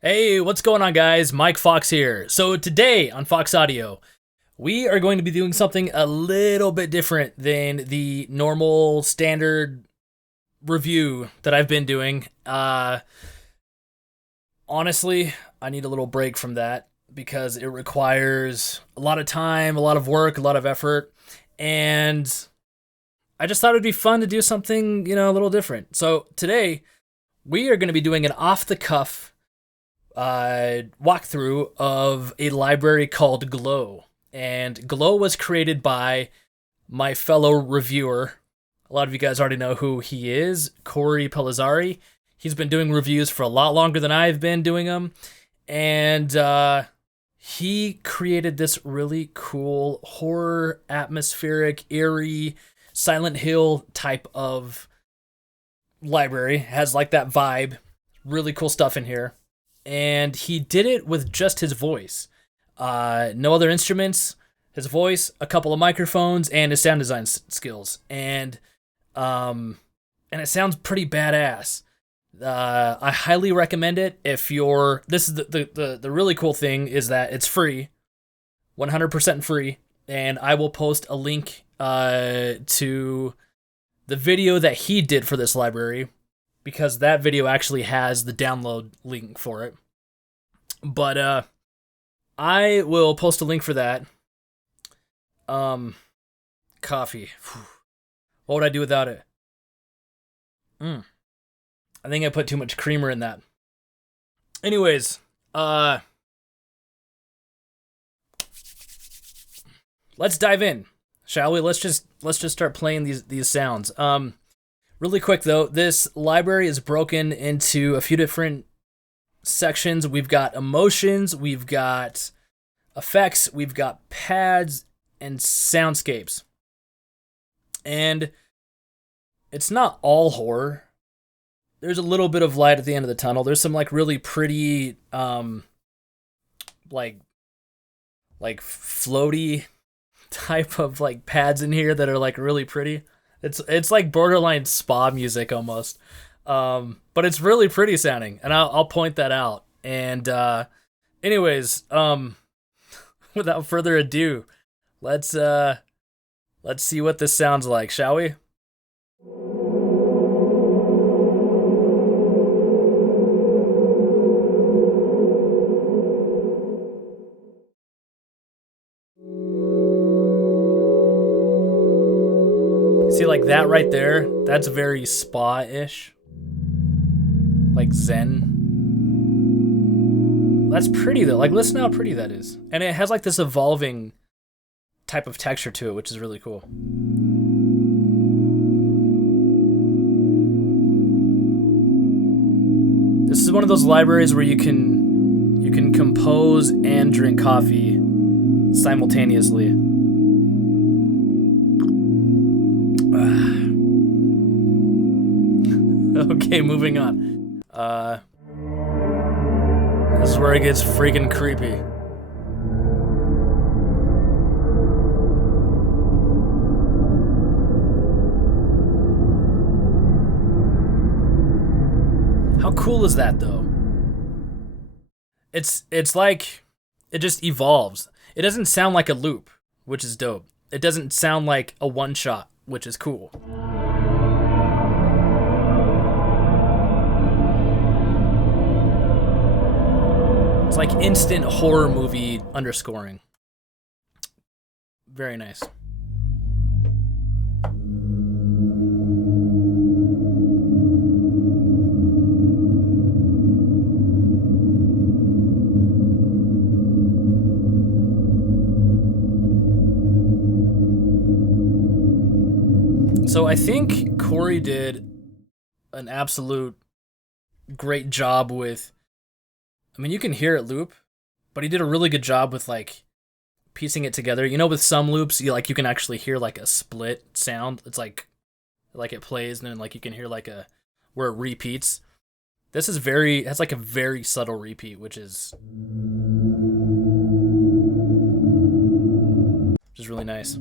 Hey, what's going on, guys? Mike Fox here. So, today on Fox Audio, we are going to be doing something a little bit different than the normal standard review that I've been doing. Honestly, I need a little break from that because it requires a lot of time, a lot of work, a lot of effort, and I just thought it'd be fun to do something, a little different. So, today, we are going to be doing an off the cuff walkthrough of a library called Glow. And Glow was created by my fellow reviewer. A lot of you guys already know who he is, Cory Pelizzari. He's been doing reviews for a lot longer than I've been doing them. And he created this really cool horror, atmospheric, eerie, Silent Hill type of library. Has like that vibe. Really cool stuff in here. And he did it with just his voice. No other instruments, his voice, a couple of microphones, and his sound design skills. And it sounds pretty badass. I highly recommend it if you're. This is the really cool thing is that it's free, 100% free, and I will post a link to the video that he did for this library, because that video actually has the download link for it. But I will post a link for that. Coffee. What would I do without it? I think I put too much creamer in that. Anyways, let's dive in, shall we? Let's just start playing these sounds. Really quick though, this library is broken into a few different sections. We've got emotions, we've got effects, we've got pads, and soundscapes. And it's not all horror. There's a little bit of light at the end of the tunnel. There's some like really pretty like floaty type of like pads in here that are like really pretty. It's like borderline spa music almost. But it's really pretty sounding, and I'll point that out. And anyways, without further ado, let's see what this sounds like, shall we? See, like that right there, that's very spa-ish. Like zen. That's pretty though. Like, listen how pretty that is. And it has like this evolving type of texture to it, which is really cool. This is one of those libraries where you can compose and drink coffee simultaneously. Okay, moving on. This is where it gets freaking creepy. How cool is that though? It's like it just evolves. It doesn't sound like a loop, which is dope. It doesn't sound like a one shot, which is cool. It's like instant horror movie underscoring. Very nice. So I think Cory did an absolute great job with. I mean, you can hear it loop, but he did a really good job with like piecing it together. You know, with some loops, you can actually hear like a split sound. It's like it plays and then like you can hear like a where it repeats. This is has like a very subtle repeat, which is really nice.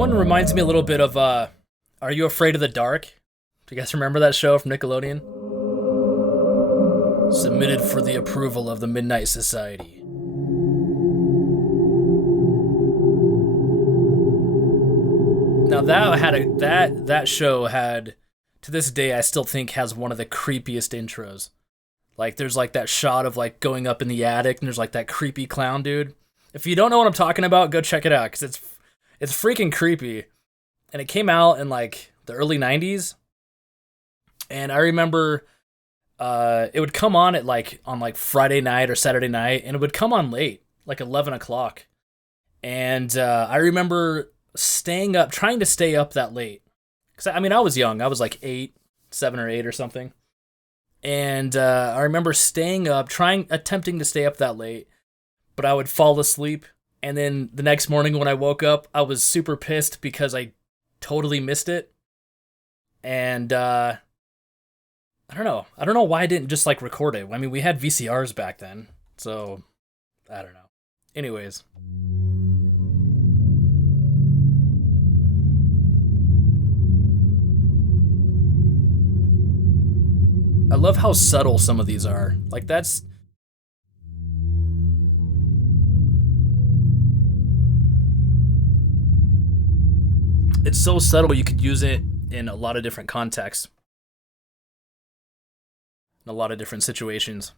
one reminds me a little bit of Are You Afraid of the Dark? Do you guys remember that show from Nickelodeon? Submitted for the approval of the Midnight Society. Now that show had, to this day I still think has one of the creepiest intros. Like there's like that shot of like going up in the attic and there's like that creepy clown dude. If you don't know what I'm talking about, go check it out cuz it's freaking creepy. And it came out in like the early 90s. And I remember it would come on at on Friday night or Saturday night, and it would come on late, like 11 o'clock. And I remember trying to stay up that late. Because, I mean, I was young. I was like 7 or 8 or something. And I remember staying up, attempting to stay up that late, but I would fall asleep. And then the next morning when I woke up, I was super pissed because I totally missed it. And I don't know. I don't know why I didn't just like record it. I mean, we had VCRs back then, so I don't know. Anyways. I love how subtle some of these are. Like that's it's so subtle you could use it in a lot of different contexts. In a lot of different situations.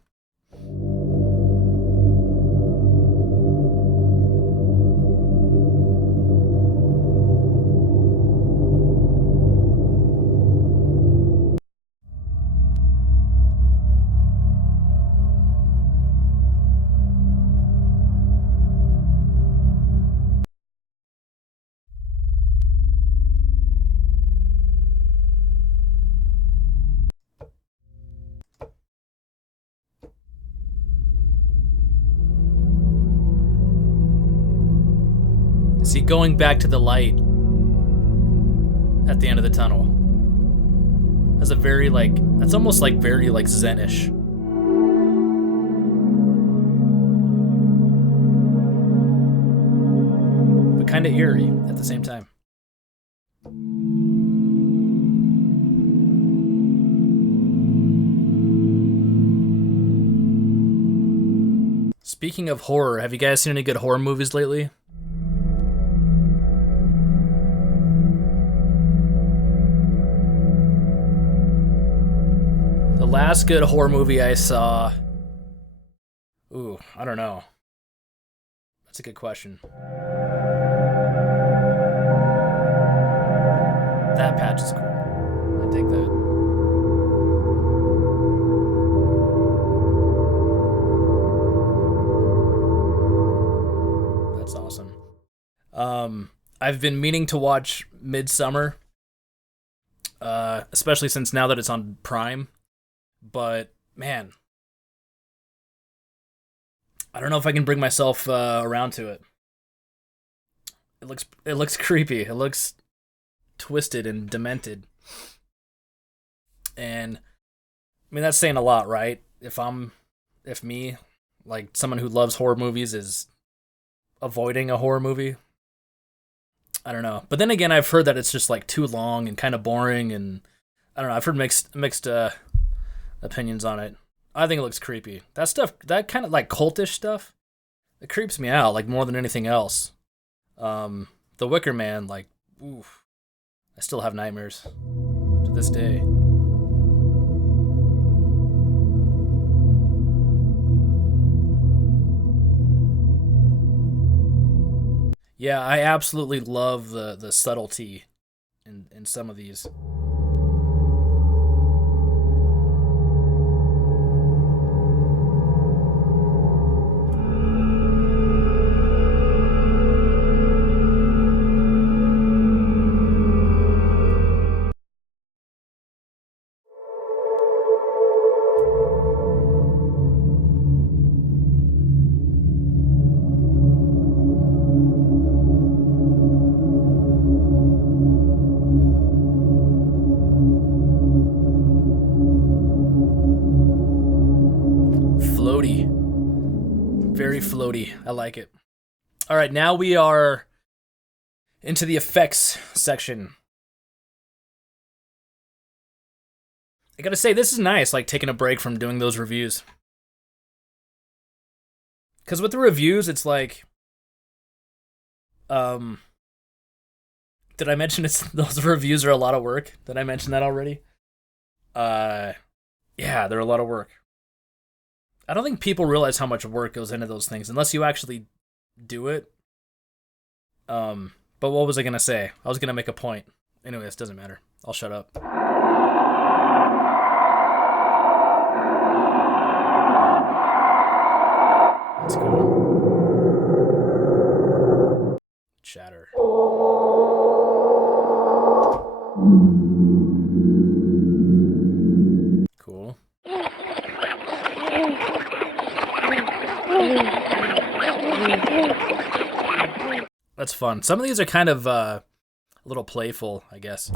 See, going back to the light at the end of the tunnel has a very that's almost like very Zen-ish. But kind of eerie at the same time. Speaking of horror, have you guys seen any good horror movies lately? The last good horror movie I saw... Ooh, I don't know. That's a good question. That patch is cool. I dig that. That's awesome. I've been meaning to watch Midsummer, especially since now that it's on Prime. But man, I don't know if I can bring myself around to it. It looks creepy. It looks twisted and demented. And I mean that's saying a lot, right? If me, like someone who loves horror movies, is avoiding a horror movie, I don't know. But then again, I've heard that it's just like too long and kind of boring, and I don't know. I've heard mixed opinions on it. I think it looks creepy. That stuff, that kind of like cultish stuff, it creeps me out like more than anything else. The Wicker Man, like, oof, I still have nightmares to this day. Yeah, I absolutely love the subtlety in some of these. Floaty. Very floaty. I like it. All right, now we are into the effects section. I gotta say, this is nice, like taking a break from doing those reviews. Because with the reviews, it's like, did I mention those reviews are a lot of work? Did I mention that already? Yeah, they're a lot of work. I don't think people realize how much work goes into those things unless you actually do it. But what was I gonna say? I was gonna make a point. Anyway, this doesn't matter. I'll shut up. That's cool. Chatter. Cool. That's fun. Some of these are kind of a little playful, I guess.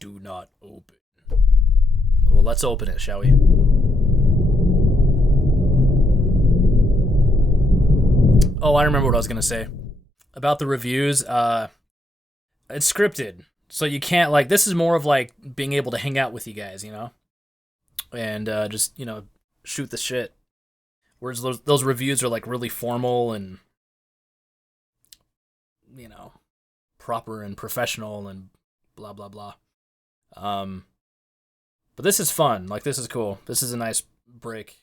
Do not open. Well, let's open it, shall we? Oh, I remember what I was going to say. About the reviews, it's scripted. So you can't, like, this is more of, like, being able to hang out with you guys, you know? And just, you know, shoot the shit. Whereas those reviews are, like, really formal and, you know, proper and professional and blah, blah, blah. But this is fun. Like, this is cool. This is a nice break.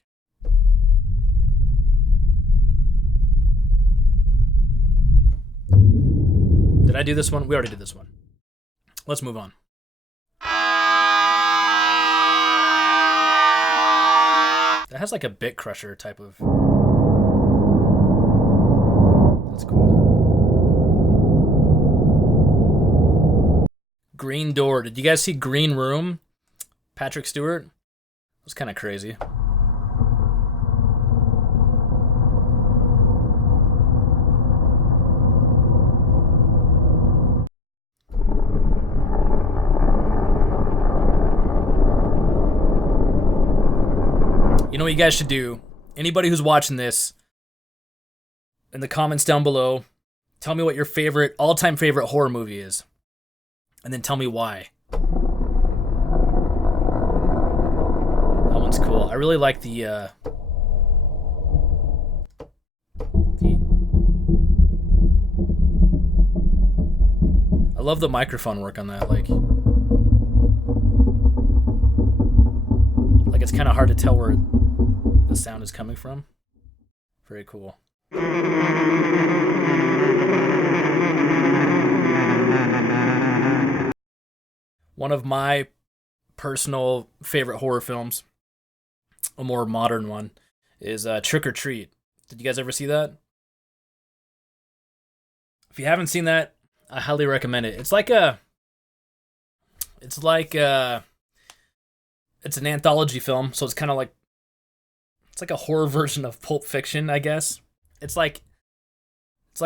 Did I do this one? We already did this one. Let's move on. That has like a bit crusher type of... That's cool. Green Door. Did you guys see Green Room? Patrick Stewart? It was kind of crazy. You know what you guys should do? Anybody who's watching this, in the comments down below, tell me what your all-time favorite horror movie is. And then tell me why. That one's cool. I really like the I love the microphone work on that. Like it's kind of hard to tell where the sound is coming from. Very cool. One of my personal favorite horror films, a more modern one, is Trick or Treat. Did you guys ever see that? If you haven't seen that, I highly recommend it. It's an anthology film, so it's kind of like, it's like a horror version of Pulp Fiction, I guess. It's like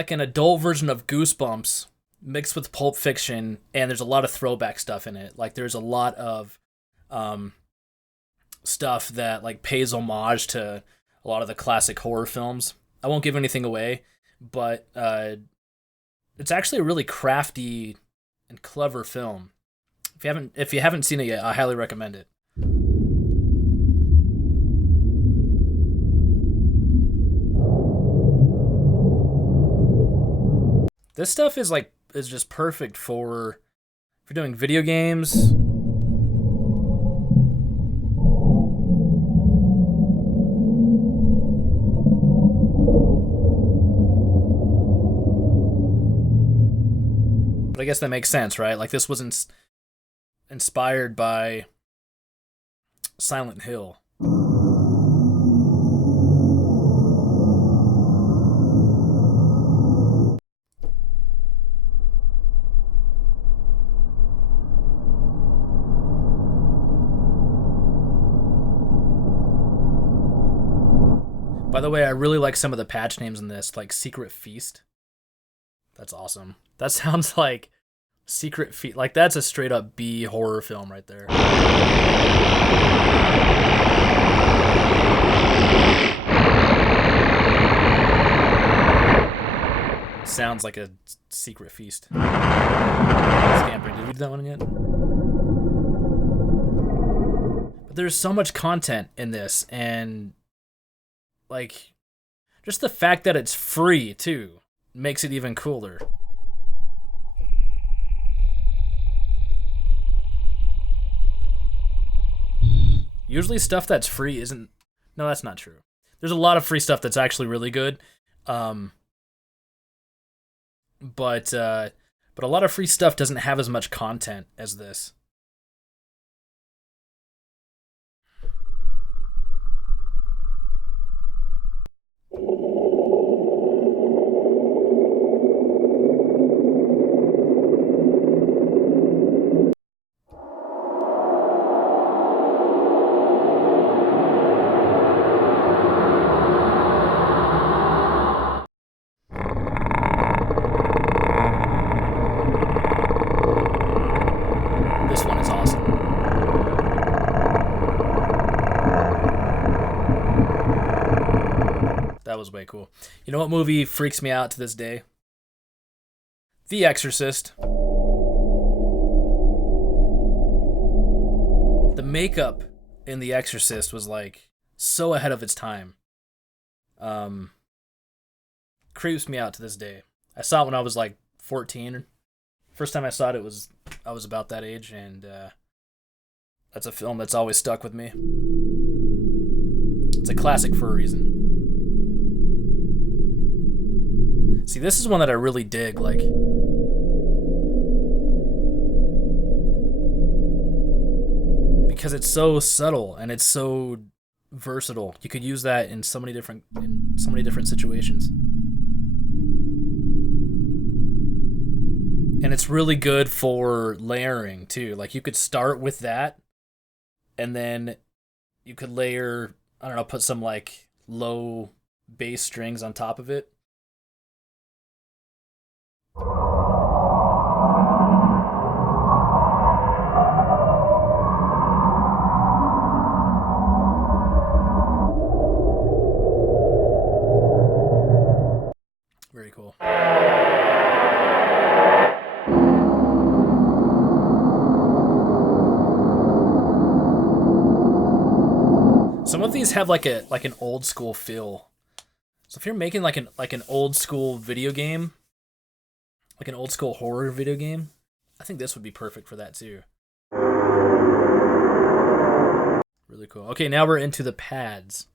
an adult version of Goosebumps mixed with Pulp Fiction, and there's a lot of throwback stuff in it. Like, there's a lot of stuff that like pays homage to a lot of the classic horror films. I won't give anything away, but it's actually a really crafty and clever film. If you haven't seen it yet, I highly recommend it. This stuff is just perfect for if you're doing video games. But I guess that makes sense, right? Like, this was inspired by Silent Hill. By the way, I really like some of the patch names in this, like Secret Feast. That's awesome. That sounds like Secret Feet. Like, that's a straight up B horror film right there. Sounds like a secret feast. Scampering. Did we do that one yet? But there's so much content in this, and like, just the fact that it's free too makes it even cooler. Usually stuff that's free isn't... No, that's not true. There's a lot of free stuff that's actually really good. But a lot of free stuff doesn't have as much content as this. This one is awesome. That was way cool. You know what movie freaks me out to this day? The Exorcist. The makeup in The Exorcist was like so ahead of its time. Creeps me out to this day. I saw it when I was like 14. First time I saw it, I was about that age, and that's a film that's always stuck with me. It's a classic for a reason. See, this is one that I really dig, like, because it's so subtle and it's so versatile. You could use that in so many different situations. And it's really good for layering too. Like, you could start with that, and then you could layer, I don't know, put some like low bass strings on top of it. Very cool. Some of these have like an old school feel. So if you're making like an old school video game, like an old school horror video game, I think this would be perfect for that too. Really cool. Okay, now we're into the pads.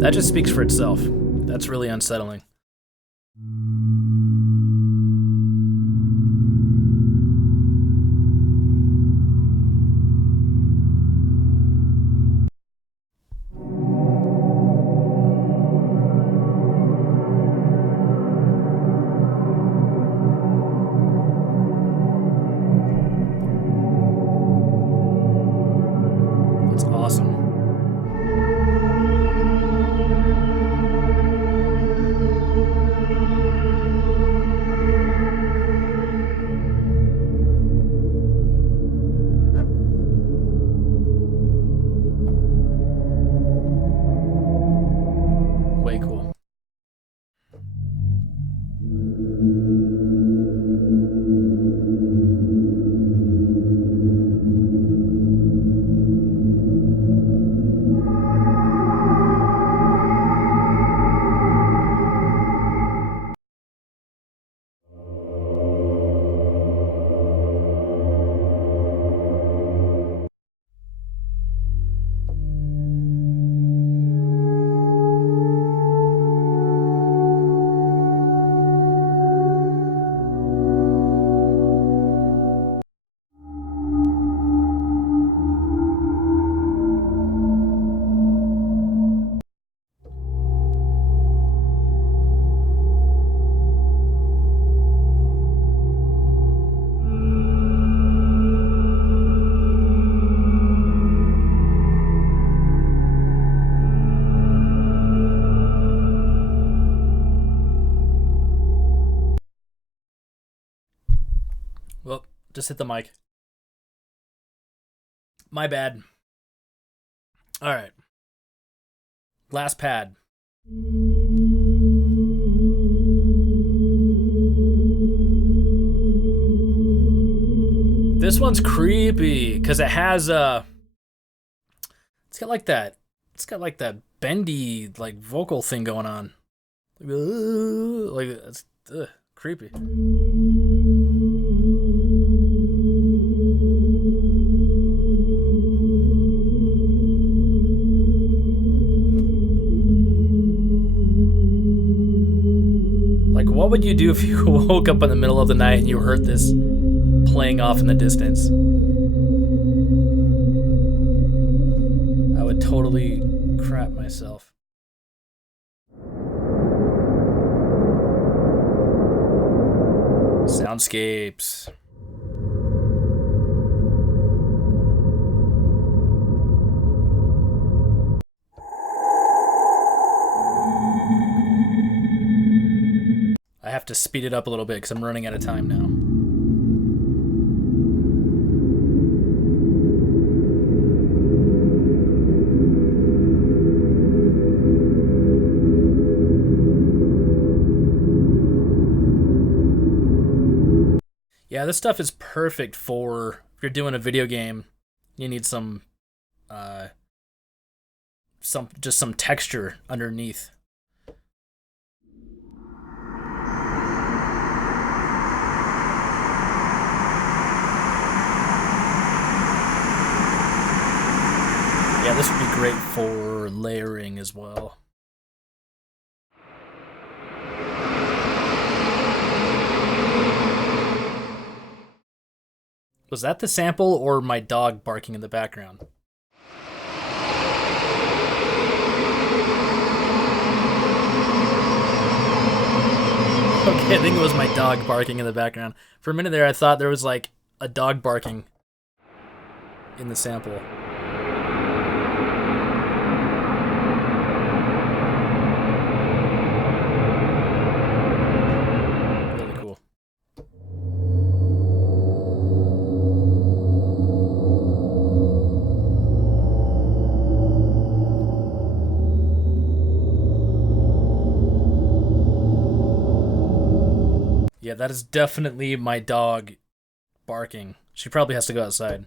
That just speaks for itself. That's really unsettling. It's awesome. Way cool. Well, just hit the mic. My bad. All right. Last pad. This one's creepy because it has it's got like that. It's got like that bendy like vocal thing going on. Like it's creepy. Like, what would you do if you woke up in the middle of the night and you heard this playing off in the distance? I would totally crap myself. Soundscapes. I have to speed it up a little bit because I'm running out of time now. Yeah, this stuff is perfect for if you're doing a video game. You need some texture underneath. Yeah, this would be great for layering as well. Was that the sample or my dog barking in the background? Okay, I think it was my dog barking in the background. For a minute there, I thought there was like a dog barking in the sample. Really cool. Yeah, that is definitely my dog barking. She probably has to go outside.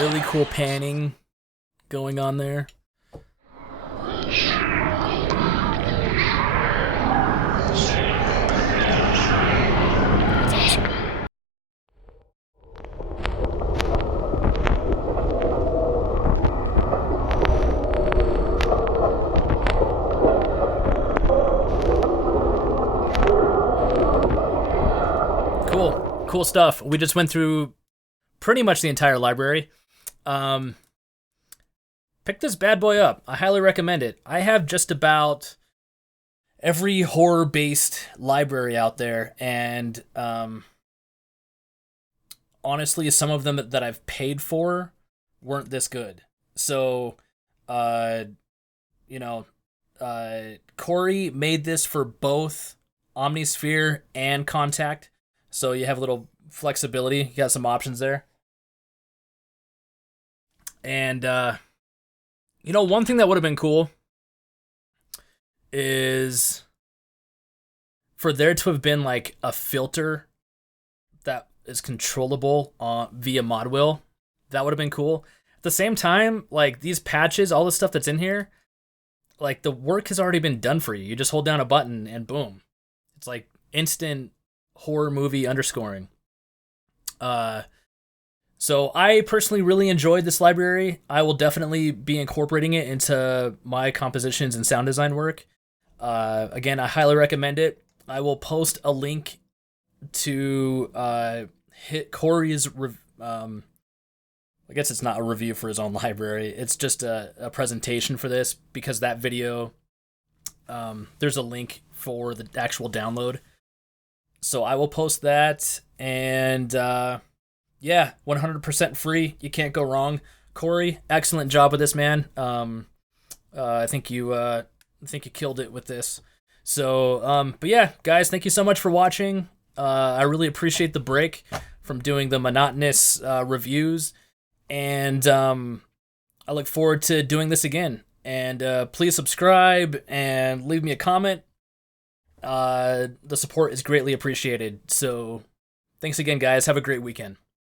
Really cool panning going on there. Cool stuff. We just went through pretty much the entire library. Pick this bad boy up. I highly recommend it. I have just about every horror-based library out there, and honestly, some of them that I've paid for weren't this good. So, Cory made this for both Omnisphere and Contact. So you have a little flexibility. You got some options there. And, one thing that would have been cool is for there to have been like a filter that is controllable via ModWheel. That would have been cool. At the same time, like these patches, all the stuff that's in here, like the work has already been done for you. You just hold down a button and boom. It's like instant horror movie underscoring. So I personally really enjoyed this library. I will definitely be incorporating it into my compositions and sound design work. Again, I highly recommend it. I will post a link to hit Cory's. I guess it's not a review for his own library. It's just a presentation for this because that video. There's a link for the actual download. So I will post that, And yeah, 100% free. You can't go wrong. Cory, excellent job with this, man. I think you killed it with this. So, but yeah, guys, thank you so much for watching. I really appreciate the break from doing the monotonous reviews, and I look forward to doing this again. And please subscribe and leave me a comment. The support is greatly appreciated. So, thanks again, guys. Have a great weekend.